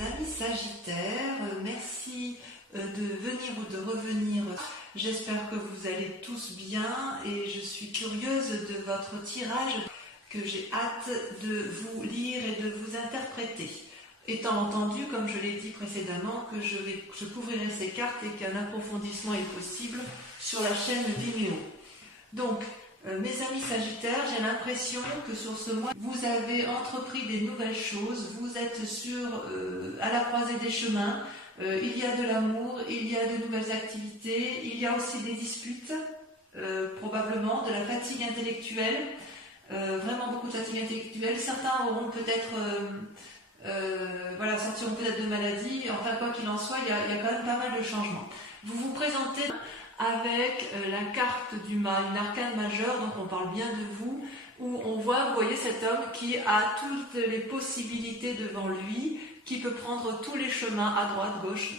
amis Sagittaires, merci de venir ou de revenir. J'espère que vous allez tous bien et je suis curieuse de votre tirage que j'ai hâte de vous lire et de vous interpréter. Étant entendu, comme je l'ai dit précédemment, que je couvrirai ces cartes et qu'un approfondissement est possible sur la chaîne Vimeo. Donc, mes amis Sagittaires, j'ai l'impression que sur ce mois, vous avez entrepris des nouvelles choses, vous êtes à la croisée des chemins, il y a de l'amour, il y a de nouvelles activités, il y a aussi des disputes, probablement, de la fatigue intellectuelle, vraiment beaucoup de fatigue intellectuelle. Certains auront peut-être, sortiront peut-être de maladie, enfin quoi qu'il en soit, il y a quand même pas mal de changements. Vous vous présentez avec la carte du mât, une arcane majeure, donc on parle bien de vous, où on voit, vous voyez cet homme qui a toutes les possibilités devant lui, qui peut prendre tous les chemins à droite, gauche,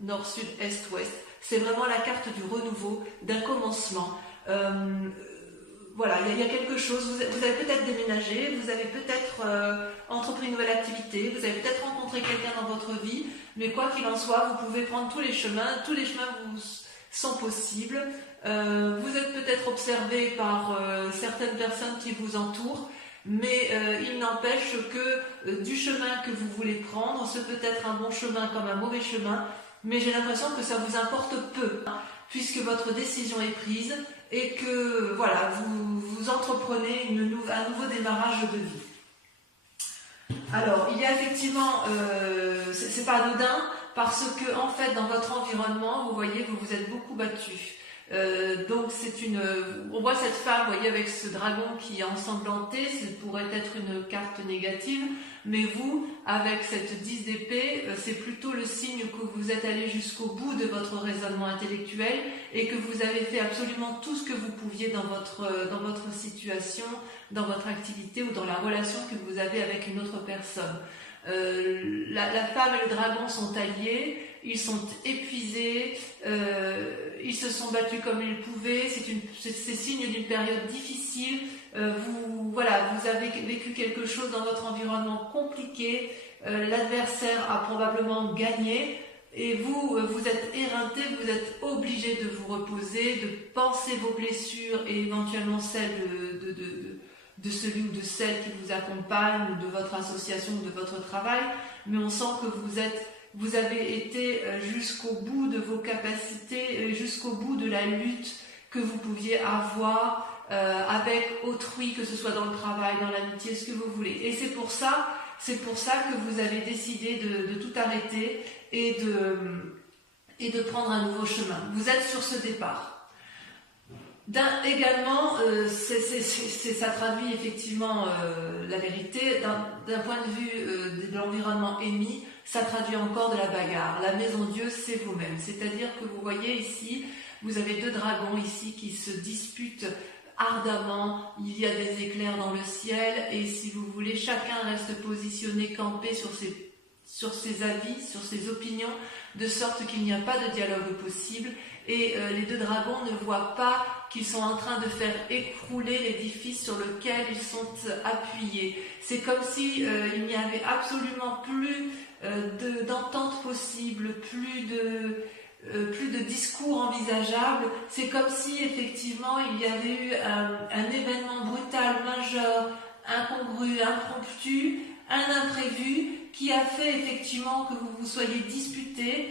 nord, sud, est, ouest. C'est vraiment la carte du renouveau, d'un commencement. Voilà, il y a quelque chose, vous avez peut-être déménagé, vous avez peut-être entrepris une nouvelle activité, vous avez peut-être rencontré quelqu'un dans votre vie, mais quoi qu'il en soit, vous pouvez prendre tous les chemins vous sont possibles. Vous êtes peut-être observé par certaines personnes qui vous entourent, mais il n'empêche que du chemin que vous voulez prendre, ce peut être un bon chemin comme un mauvais chemin, mais j'ai l'impression que ça vous importe peu, puisque votre décision est prise et que voilà, vous entreprenez un nouveau démarrage de vie. Alors, il y a effectivement, c'est pas anodin, parce que en fait, dans votre environnement, vous voyez, vous vous êtes beaucoup battu. Donc on voit cette femme, vous voyez, avec ce dragon qui est ensanglanté, ça pourrait être une carte négative, mais vous, avec cette 10 d'épée, c'est plutôt le signe que vous êtes allé jusqu'au bout de votre raisonnement intellectuel et que vous avez fait absolument tout ce que vous pouviez dans votre situation, dans votre activité ou dans la relation que vous avez avec une autre personne. La femme et le dragon sont alliés, ils sont épuisés, ils se sont battus comme ils pouvaient, c'est signe d'une période difficile, vous avez vécu quelque chose dans votre environnement compliqué, l'adversaire a probablement gagné, et vous êtes éreinté, vous êtes obligé de vous reposer, de penser vos blessures et éventuellement celles de celui ou de celle qui vous accompagne, ou de votre association, ou de votre travail, mais on sent que vous avez été jusqu'au bout de vos capacités, jusqu'au bout de la lutte que vous pouviez avoir avec autrui, que ce soit dans le travail, dans l'amitié, ce que vous voulez. Et c'est pour ça que vous avez décidé de tout arrêter et de prendre un nouveau chemin. Vous êtes sur ce départ. Également, ça traduit effectivement la vérité. D'un point de vue de l'environnement émis, ça traduit encore de la bagarre. La maison Dieu, c'est vous-même. C'est-à-dire que vous voyez ici, vous avez deux dragons ici qui se disputent ardemment. Il y a des éclairs dans le ciel et si vous voulez, chacun reste positionné, campé sur ses avis, sur ses opinions, de sorte qu'il n'y a pas de dialogue possible. Et les deux dragons ne voient pas qu'ils sont en train de faire écrouler l'édifice sur lequel ils sont appuyés. C'est comme si il n'y avait absolument plus d'entente possible, plus de discours envisageable. C'est comme si effectivement il y avait eu un événement brutal, majeur, incongru, impromptu, un imprévu qui a fait effectivement que vous vous soyez disputés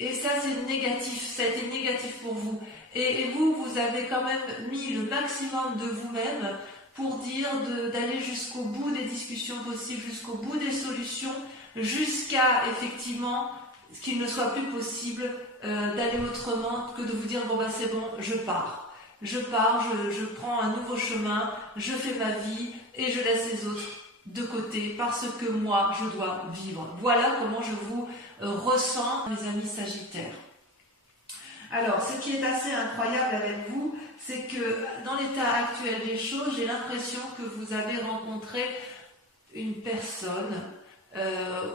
et ça c'est négatif, ça a été négatif pour vous. Et vous avez quand même mis le maximum de vous-même pour dire d'aller jusqu'au bout des discussions possibles, jusqu'au bout des solutions, jusqu'à effectivement qu'il ne soit plus possible d'aller autrement que de vous dire bon bah c'est bon, je pars, je prends un nouveau chemin, je fais ma vie et je laisse les autres de côté parce que moi je dois vivre. Voilà comment je vous ressens, mes amis Sagittaires. Alors, ce qui est assez incroyable avec vous, c'est que dans l'état actuel des choses, j'ai l'impression que vous avez rencontré une personne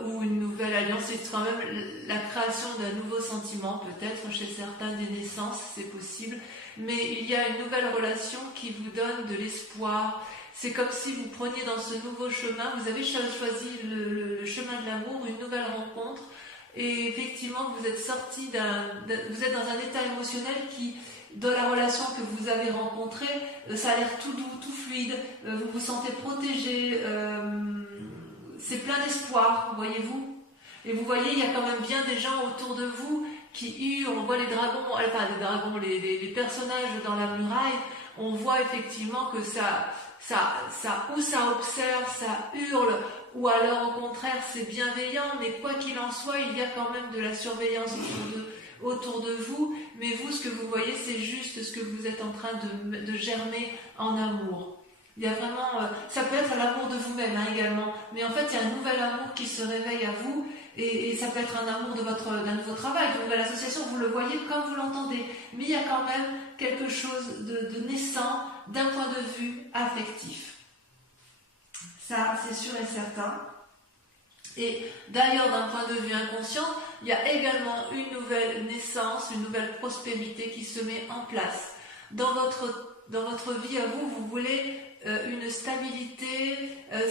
ou une nouvelle alliance. C'est quand même la création d'un nouveau sentiment, peut-être chez certains des naissances, c'est possible. Mais il y a une nouvelle relation qui vous donne de l'espoir. C'est comme si vous preniez dans ce nouveau chemin, vous avez choisi le le chemin de l'amour, une nouvelle rencontre. Et effectivement, vous êtes sorti vous êtes dans un état émotionnel qui, dans la relation que vous avez rencontrée, ça a l'air tout doux, tout fluide, vous vous sentez protégé, c'est plein d'espoir, voyez-vous. Et vous voyez, il y a quand même bien des gens autour de vous qui on voit les dragons, enfin les dragons, les personnages dans la muraille, on voit effectivement que ça observe, ça hurle, ou alors au contraire c'est bienveillant, mais quoi qu'il en soit, il y a quand même de la surveillance autour de vous, mais vous, ce que vous voyez, c'est juste ce que vous êtes en train de germer en amour. Il y a vraiment, ça peut être l'amour de vous-même également, mais en fait il y a un nouvel amour qui se réveille à vous, et ça peut être un amour d'un nouveau travail, d'une nouvelle association, vous le voyez comme vous l'entendez, mais il y a quand même quelque chose de naissant d'un point de vue affectif. Ça, c'est sûr et certain. Et d'ailleurs, d'un point de vue inconscient, il y a également une nouvelle naissance, une nouvelle prospérité qui se met en place. Dans votre vie à vous, vous voulez une stabilité,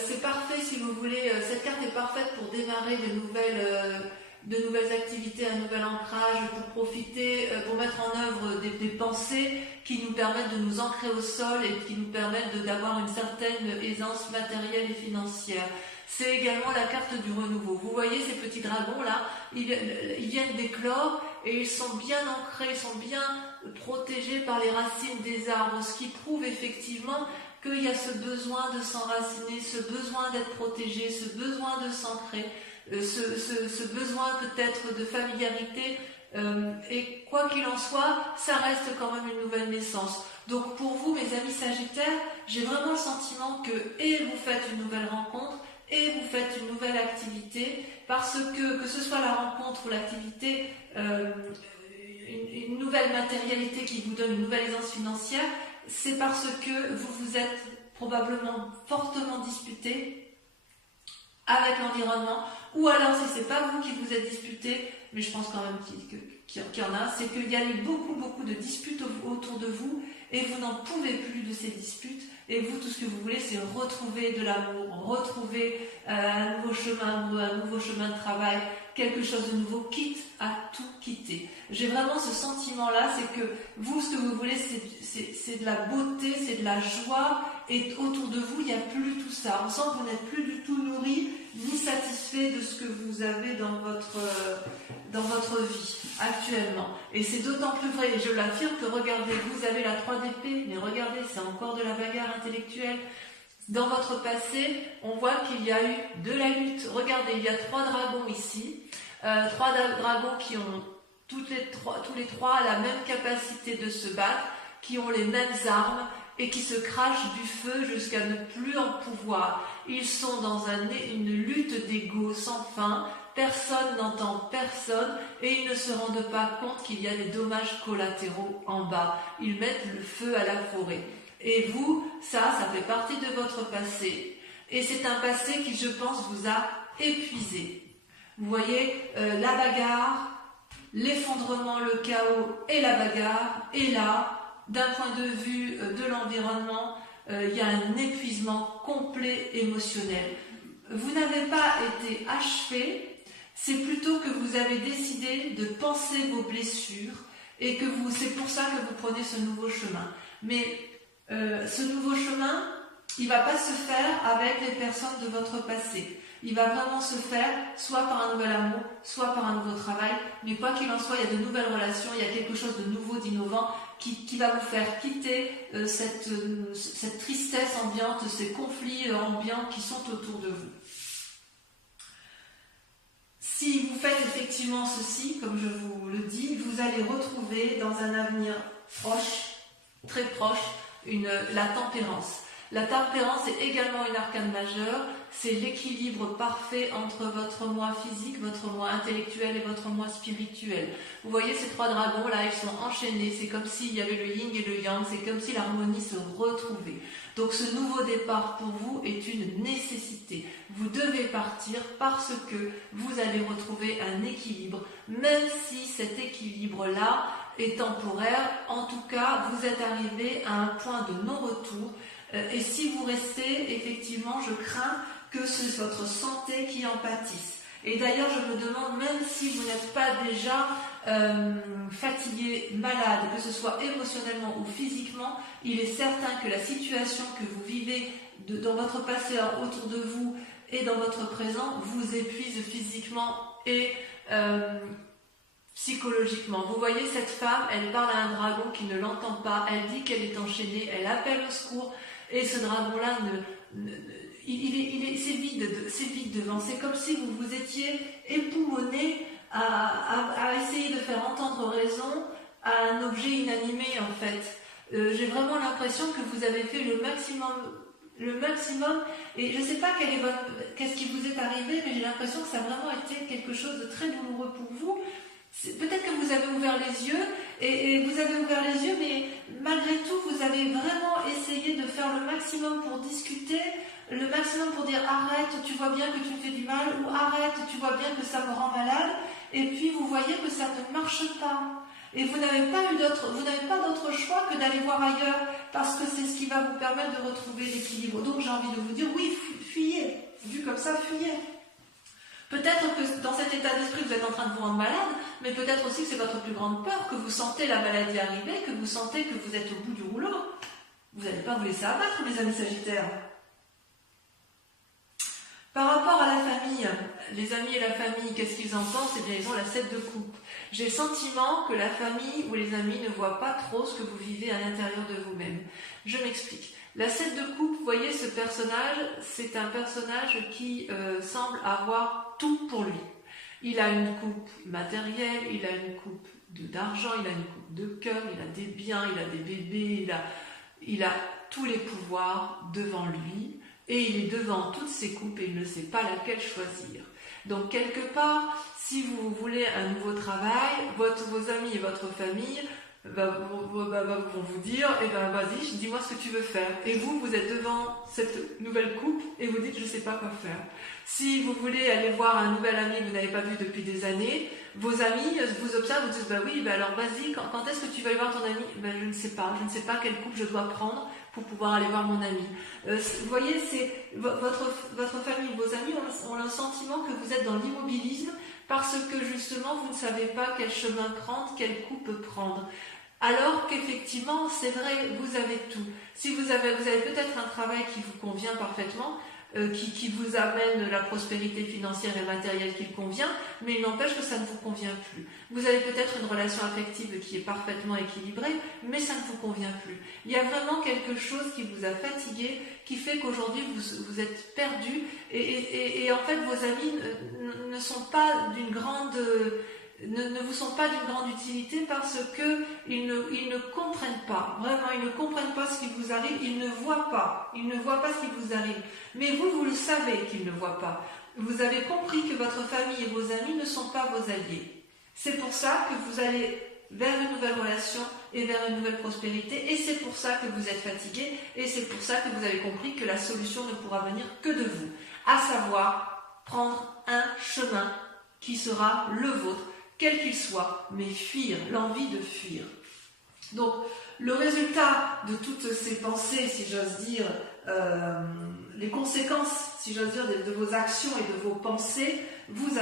c'est parfait si vous voulez, cette carte est parfaite pour démarrer de nouvelles activités, un nouvel ancrage, pour profiter, pour mettre en œuvre des pensées qui nous permettent de nous ancrer au sol et qui nous permettent d'avoir une certaine aisance matérielle et financière. C'est également la carte du renouveau. Vous voyez ces petits dragons là, ils viennent d'éclore et ils sont bien ancrés, ils sont bien protégés par les racines des arbres, ce qui prouve effectivement qu'il y a ce besoin de s'enraciner, ce besoin d'être protégé, ce besoin de s'ancrer, ce besoin peut-être de familiarité, et quoi qu'il en soit, ça reste quand même une nouvelle naissance. Donc pour vous, mes amis Sagittaires, j'ai vraiment le sentiment que vous faites une nouvelle rencontre, et vous faites une nouvelle activité, parce que ce soit la rencontre ou l'activité, une nouvelle matérialité qui vous donne une nouvelle aisance financière, c'est parce que vous vous êtes probablement fortement disputé avec l'environnement, ou alors si c'est pas vous qui vous êtes disputé, mais je pense quand même qu'il y en a, c'est qu'il y a eu beaucoup de disputes autour de vous, et vous n'en pouvez plus de ces disputes, et vous, tout ce que vous voulez, c'est retrouver de l'amour, retrouver un nouveau chemin de travail, quelque chose de nouveau, quitte à tout quitter. J'ai vraiment ce sentiment-là, c'est que vous, ce que vous voulez, c'est de la beauté, c'est de la joie, et autour de vous, il n'y a plus tout ça. On sent que vous n'êtes plus du tout nourri, ni satisfait de ce que vous avez dans votre vie actuellement. Et c'est d'autant plus vrai, et je l'affirme, que regardez, vous avez la 3 d'épée, mais regardez, c'est encore de la bagarre intellectuelle. Dans votre passé, on voit qu'il y a eu de la lutte. Regardez, il y a 3 dragons ici, 3 dragons qui ont tous les trois la même capacité de se battre, qui ont les mêmes armes et qui se crachent du feu jusqu'à ne plus en pouvoir. Ils sont dans une lutte d'ego sans fin, personne n'entend personne et ils ne se rendent pas compte qu'il y a des dommages collatéraux en bas. Ils mettent le feu à la forêt. Et vous, ça fait partie de votre passé. Et c'est un passé qui, je pense, vous a épuisé. Vous voyez, la bagarre, l'effondrement, le chaos et la bagarre. Et là, d'un point de vue de l'environnement, il y a un épuisement complet émotionnel. Vous n'avez pas été achevé, c'est plutôt que vous avez décidé de penser vos blessures et que c'est pour ça que vous prenez ce nouveau chemin. Mais ce nouveau chemin, il ne va pas se faire avec les personnes de votre passé. Il va vraiment se faire soit par un nouvel amour, soit par un nouveau travail. Mais quoi qu'il en soit, il y a de nouvelles relations, il y a quelque chose de nouveau, d'innovant qui va vous faire quitter cette tristesse ambiante, ces conflits ambiants qui sont autour de vous. Si vous faites effectivement ceci, comme je vous le dis, vous allez retrouver dans un avenir proche, très proche, la tempérance. La tempérance est également une arcane majeure, c'est l'équilibre parfait entre votre moi physique, votre moi intellectuel et votre moi spirituel. Vous voyez ces 3 dragons là, ils sont enchaînés, c'est comme s'il y avait le yin et le yang, c'est comme si l'harmonie se retrouvait. Donc ce nouveau départ pour vous est une nécessité. Vous devez partir parce que vous allez retrouver un équilibre, même si cet équilibre-là est temporaire. En tout cas, vous êtes arrivé à un point de non-retour. Et si vous restez, effectivement, je crains que c'est votre santé qui en pâtisse. Et d'ailleurs, je me demande, même si vous n'êtes pas déjà fatigué, malade, que ce soit émotionnellement ou physiquement, il est certain que la situation que vous vivez dans votre passé autour de vous et dans votre présent vous épuise physiquement et psychologiquement. Vous voyez cette femme, elle parle à un dragon qui ne l'entend pas, elle dit qu'elle est enchaînée, elle appelle au secours et ce dragon-là c'est vide devant. C'est comme si vous vous étiez époumoné à essayer de faire entendre raison à un objet inanimé en fait. J'ai vraiment l'impression que vous avez fait le maximum et je ne sais pas qu'est-ce qui vous est arrivé, mais j'ai l'impression que ça a vraiment été quelque chose de très douloureux pour vous. Peut-être que vous avez ouvert les yeux et vous avez ouvert les yeux, mais malgré tout vous avez vraiment essayé de faire le maximum pour discuter, le maximum pour dire arrête, tu vois bien que tu me fais du mal, ou arrête, tu vois bien que ça me rend malade, et puis vous voyez que ça ne marche pas. Et vous n'avez pas d'autre choix que d'aller voir ailleurs, parce que c'est ce qui va vous permettre de retrouver l'équilibre. Donc j'ai envie de vous dire, oui, fuyez, vu comme ça, fuyez. Peut-être que dans cet état d'esprit, vous êtes en train de vous rendre malade, mais peut-être aussi que c'est votre plus grande peur, que vous sentez la maladie arriver, que vous sentez que vous êtes au bout du rouleau. Vous n'allez pas vous laisser abattre, mes amis Sagittaires. Par rapport à la famille, les amis et la famille, qu'est-ce qu'ils en pensent? Eh bien, ils ont la 7 de coupe. J'ai le sentiment que la famille ou les amis ne voient pas trop ce que vous vivez à l'intérieur de vous-même. Je m'explique. La 7 de coupe, vous voyez ce personnage, c'est un personnage qui semble avoir tout pour lui. Il a une coupe matérielle, il a une coupe d'argent, il a une coupe de cœur, il a des biens, il a des bébés, il a tous les pouvoirs devant lui. Et il est devant toutes ces coupes et il ne sait pas laquelle choisir. Donc quelque part, si vous voulez un nouveau travail, vos amis et votre famille vont vous dire, eh ben vas-y, dis-moi ce que tu veux faire. Et vous êtes devant cette nouvelle coupe et vous dites, je ne sais pas quoi faire. Si vous voulez aller voir un nouvel ami que vous n'avez pas vu depuis des années, vos amis vous observent, vous disent, bah oui, bah alors vas-y, quand est-ce que tu vas aller voir ton ami? Ben je ne sais pas quelle coupe je dois prendre pour pouvoir aller voir mon ami. Vous voyez, c'est votre famille, vos amis ont le sentiment que vous êtes dans l'immobilisme parce que justement vous ne savez pas quel chemin prendre, quelle coupe prendre. Alors qu'effectivement, c'est vrai, vous avez tout. Si vous avez peut-être un travail qui vous convient parfaitement, qui vous amène la prospérité financière et matérielle qui convient, mais il n'empêche que ça ne vous convient plus. Vous avez peut-être une relation affective qui est parfaitement équilibrée, mais ça ne vous convient plus. Il y a vraiment quelque chose qui vous a fatigué, qui fait qu'aujourd'hui vous êtes perdu, et en fait vos amis ne sont pas d'une grande... Ne vous sont pas d'une grande utilité parce qu'ils ne comprennent pas, vraiment ils ne comprennent pas ce qui vous arrive, ils ne voient pas ce qui vous arrive. Mais vous le savez qu'ils ne voient pas. Vous avez compris que votre famille et vos amis ne sont pas vos alliés. C'est pour ça que vous allez vers une nouvelle relation et vers une nouvelle prospérité, et c'est pour ça que vous êtes fatigué, et c'est pour ça que vous avez compris que la solution ne pourra venir que de vous, à savoir prendre un chemin qui sera le vôtre, quel qu'il soit, mais fuir, l'envie de fuir. Donc, le résultat de toutes ces pensées, si j'ose dire, les conséquences, si j'ose dire, de vos actions et de vos pensées, vous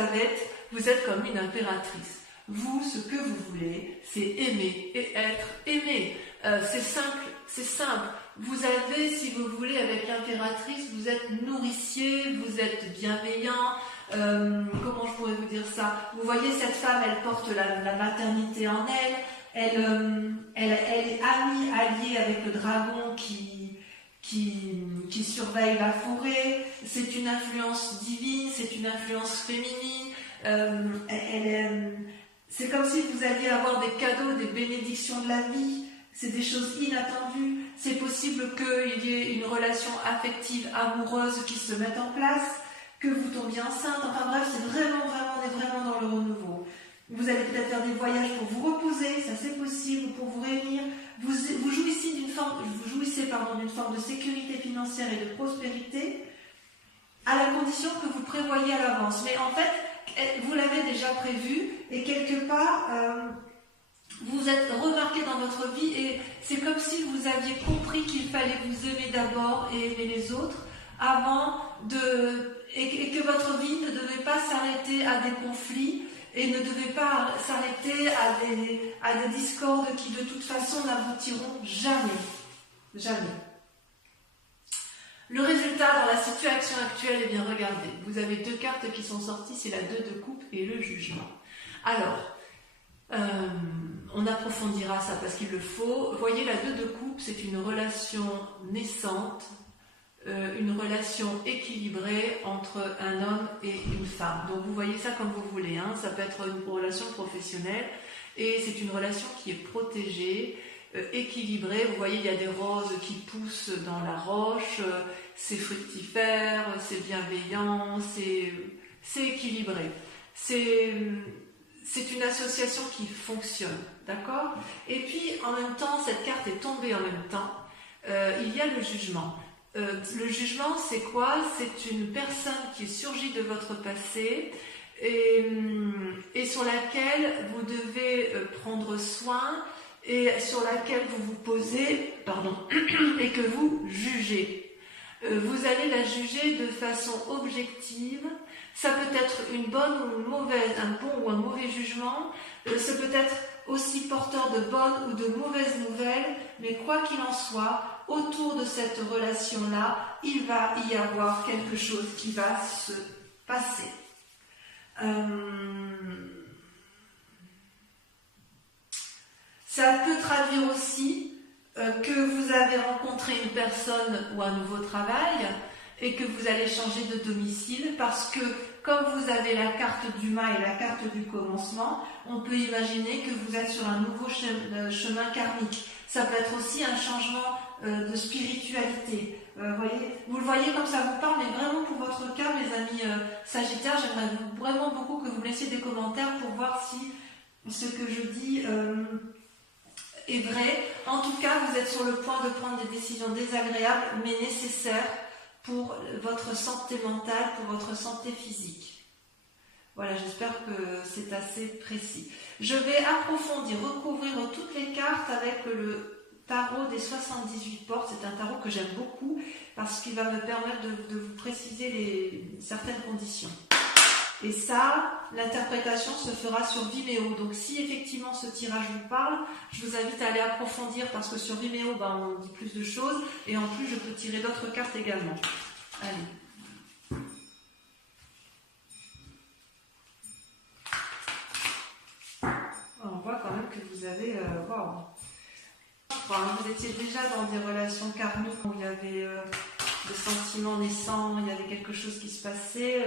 êtes comme une impératrice. Vous, ce que vous voulez, c'est aimer et être aimé. C'est simple. Vous avez, si vous voulez, avec l'impératrice, vous êtes nourricier, vous êtes bienveillant. Comment je pourrais vous dire ça? Vous voyez, cette femme, elle porte la maternité en elle. Elle est amie, alliée avec le dragon qui surveille la forêt. C'est une influence divine, c'est une influence féminine. C'est comme si vous alliez avoir des cadeaux, des bénédictions de la vie. C'est des choses inattendues. C'est possible qu'il y ait une relation affective, amoureuse qui se mette en place, que vous tombiez enceinte. Enfin bref, c'est on est vraiment dans le renouveau. Vous allez peut-être faire des voyages pour vous reposer, ça c'est possible, pour vous réunir. Vous jouissez d'une forme de sécurité financière et de prospérité, à la condition que vous prévoyez à l'avance. Mais en fait, vous l'avez déjà prévu, et quelque part, vous êtes remarqué dans votre vie, et c'est comme si vous aviez compris qu'il fallait vous aimer d'abord et aimer les autres, avant et que votre vie ne devait pas s'arrêter à des conflits et ne devait pas s'arrêter à des discordes qui de toute façon n'aboutiront jamais. Jamais. Le résultat dans la situation actuelle, eh bien regardez, vous avez deux cartes qui sont sorties, c'est la 2 de coupe et le jugement. Alors, on approfondira ça parce qu'il le faut. Voyez, la 2 de coupe, c'est une relation naissante, une relation équilibrée entre un homme et une femme. Donc vous voyez ça comme vous voulez, hein. Ça peut être une relation professionnelle et c'est une relation qui est protégée, équilibrée. Vous voyez, il y a des roses qui poussent dans la roche, c'est fructifère, c'est bienveillant, c'est équilibré. C'est une association qui fonctionne, d'accord? Et puis, en même temps, cette carte est tombée en même temps. Il y a le jugement. Le jugement, c'est quoi? C'est une personne qui surgit de votre passé et sur laquelle vous devez prendre soin et sur laquelle vous vous posez, et que vous jugez. Vous allez la juger de façon objective. Ça peut être une bonne ou une mauvaise, un bon ou un mauvais jugement. Ça peut être aussi porteur de bonnes ou de mauvaises nouvelles. Mais quoi qu'il en soit, autour de cette relation-là, il va y avoir quelque chose qui va se passer. Ça peut traduire aussi que vous avez rencontré une personne ou un nouveau travail et que vous allez changer de domicile parce que comme vous avez la carte du mât et la carte du commencement, on peut imaginer que vous êtes sur un nouveau chemin karmique. Ça peut être aussi un changement de spiritualité. Vous le voyez comme ça vous parle, mais vraiment pour votre cas, mes amis Sagittaires, j'aimerais vraiment beaucoup que vous me laissiez des commentaires pour voir si ce que je dis est vrai. En tout cas, vous êtes sur le point de prendre des décisions désagréables, mais nécessaires pour votre santé mentale, pour votre santé physique. Voilà, j'espère que c'est assez précis. Je vais approfondir, recouvrir toutes les cartes avec le tarot des 78 portes. C'est un tarot que j'aime beaucoup parce qu'il va me permettre de vous préciser certaines conditions. Et ça, l'interprétation se fera sur Vimeo. Donc si effectivement ce tirage vous parle, je vous invite à aller approfondir parce que sur Vimeo, on dit plus de choses et en plus je peux tirer d'autres cartes également. Allez. On voit quand même que vous avez... vous étiez déjà dans des relations karmiques où il y avait des sentiments naissants, il y avait quelque chose qui se passait...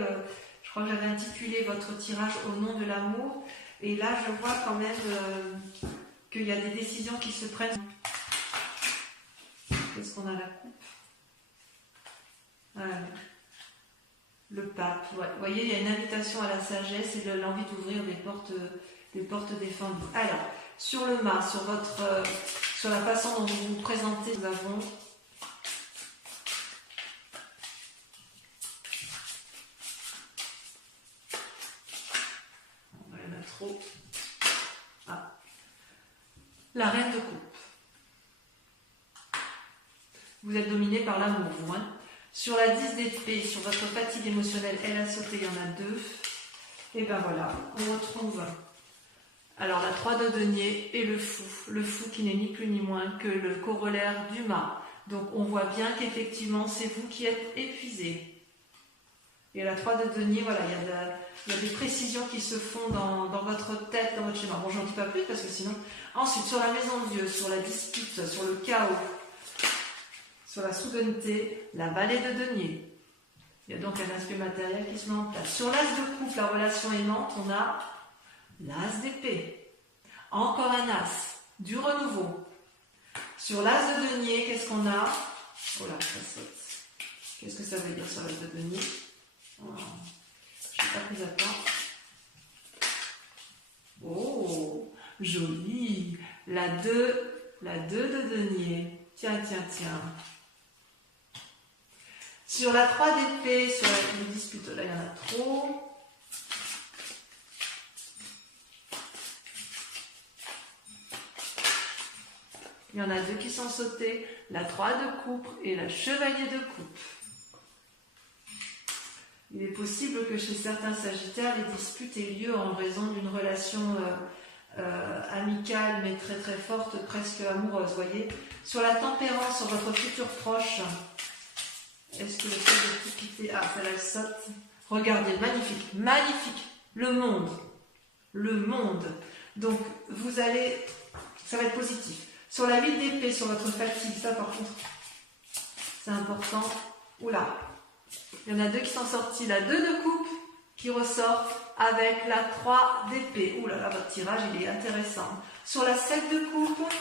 Je crois que j'avais intitulé votre tirage au nom de l'amour. Et là, je vois quand même qu'il y a des décisions qui se prennent. Qu'est-ce qu'on a la coupe? Le pape. Ouais. Vous voyez, il y a une invitation à la sagesse et l'envie d'ouvrir des portes défendues. Alors, sur le mât, sur la façon dont vous vous présentez, nous avons... La reine de coupe. Vous êtes dominé par l'amour, vous. Hein. Sur la 10 d'épée, sur votre fatigue émotionnelle, elle a sauté, il y en a 2. Et ben voilà, on retrouve alors la 3 de denier et le fou. Le fou qui n'est ni plus ni moins que le corollaire du mât. Donc on voit bien qu'effectivement c'est vous qui êtes épuisé. Et la 3 de denier, voilà, il y a des précisions qui se font dans votre tête, dans votre schéma. Bon, j'en dis pas plus parce que sinon... Ensuite, sur la maison de Dieu, sur la dispute, sur le chaos, sur la soudaineté, la vallée de denier. Il y a donc un aspect matériel qui se met en place. Sur l'as de coupe, la relation aimante, on a l'as d'épée. Encore un as, du renouveau. Sur l'as de denier, qu'est-ce qu'on a? Oh là, ça saute. Qu'est-ce que ça veut dire sur l'as de denier? Oh, je n'ai pas pris à temps. Oh, joli. La 2 de denier. Tiens. Sur la 3 d'épée, sur la dispute, là il y en a trop. Il y en a 2 qui sont sautés. La 3 de coupe et la chevalier de coupe. il est possible que chez certains Sagittaires, les disputes aient lieu en raison d'une relation amicale, mais très très forte, presque amoureuse, voyez. Sur la tempérance, sur votre futur proche, est-ce que le fait de tout quitter... Ah, ça la saute. Regardez, magnifique, magnifique. Le monde. Le monde. Donc, vous allez... Ça va être positif. Sur la 8 d'épée, sur votre fatigue, ça par contre, c'est important. Oula. Il y en a deux qui sont sortis. La 2 de coupe qui ressort avec la 3 d'épée. Ouh là là, votre tirage, il est intéressant. Sur la 7 de coupe...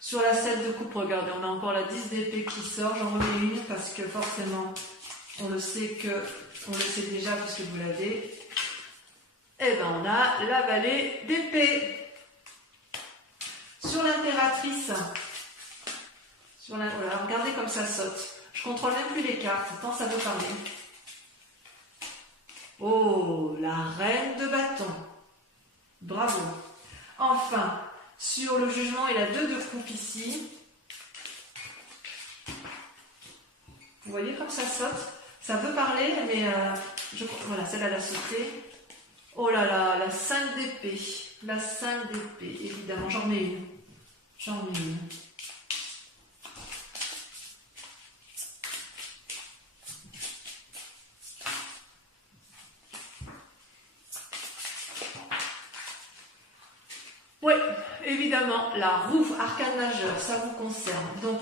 Sur la 7 de coupe, regardez, on a encore la 10 d'épée qui sort. J'en remets une parce que forcément, on le sait déjà puisque vous l'avez. Et ben on a la vallée d'épée. Sur l'impératrice, voilà, regardez comme ça saute. Je contrôle même plus les cartes, tant ça veut parler. Oh, la reine de bâton. Bravo. Enfin, sur le jugement et la 2 de coupe ici. Vous voyez comme ça saute. Ça veut parler, mais voilà, celle-là elle a sauté. Oh là là, la 5 d'épée. La 5 d'épée, évidemment. J'en mets une. J'en mets une. Oui, évidemment, la roue, arcane majeur, ça vous concerne. Donc,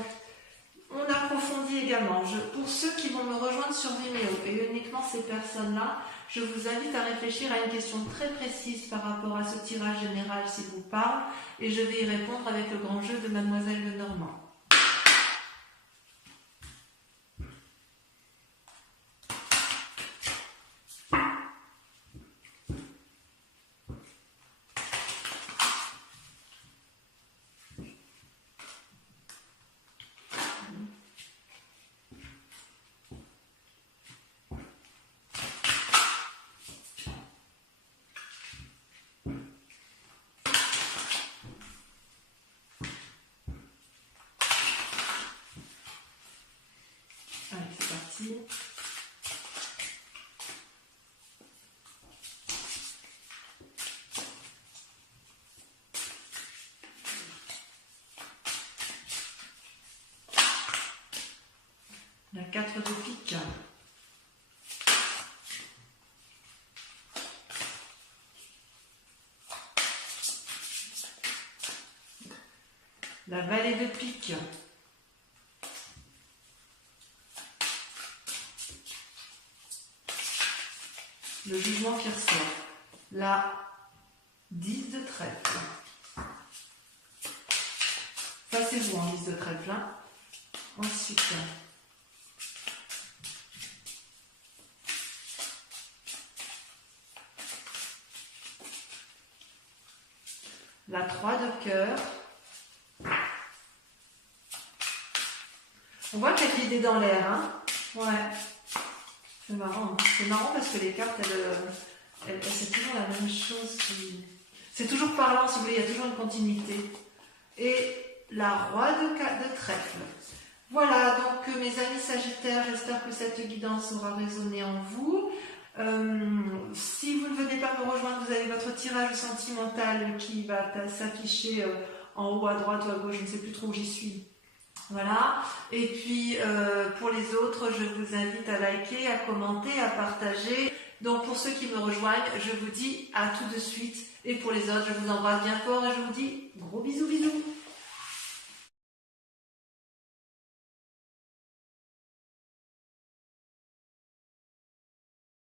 on approfondit également. Pour ceux qui vont me rejoindre sur Vimeo, et uniquement ces personnes-là, je vous invite à réfléchir à une question très précise par rapport à ce tirage général s'il vous parle, et je vais y répondre avec le grand jeu de Mademoiselle Lenormand. Allez, c'est parti. La 4 de pique. La vallée de pique. Le jugement qui ressort. La 10 de trèfle. Ça c'est vous en 10 de trèfle. Hein. Ensuite, la 3 de cœur. On voit qu'il y a de l'idée dans l'air. Hein. Ouais. C'est marrant. Hein. C'est marrant parce que les cartes, c'est toujours la même chose. C'est toujours parlant, si vous voulez, il y a toujours une continuité. Et la roi de trèfle. Voilà, donc mes amis Sagittaires, j'espère que cette guidance aura résonné en vous. Si vous ne venez pas me rejoindre, vous avez votre tirage sentimental qui va s'afficher en haut à droite ou à gauche, je ne sais plus trop où j'y suis. Voilà, et puis pour les autres, je vous invite à liker, à commenter, à partager. Donc pour ceux qui me rejoignent, je vous dis à tout de suite. Et pour les autres, je vous embrasse bien fort et je vous dis gros bisous bisous.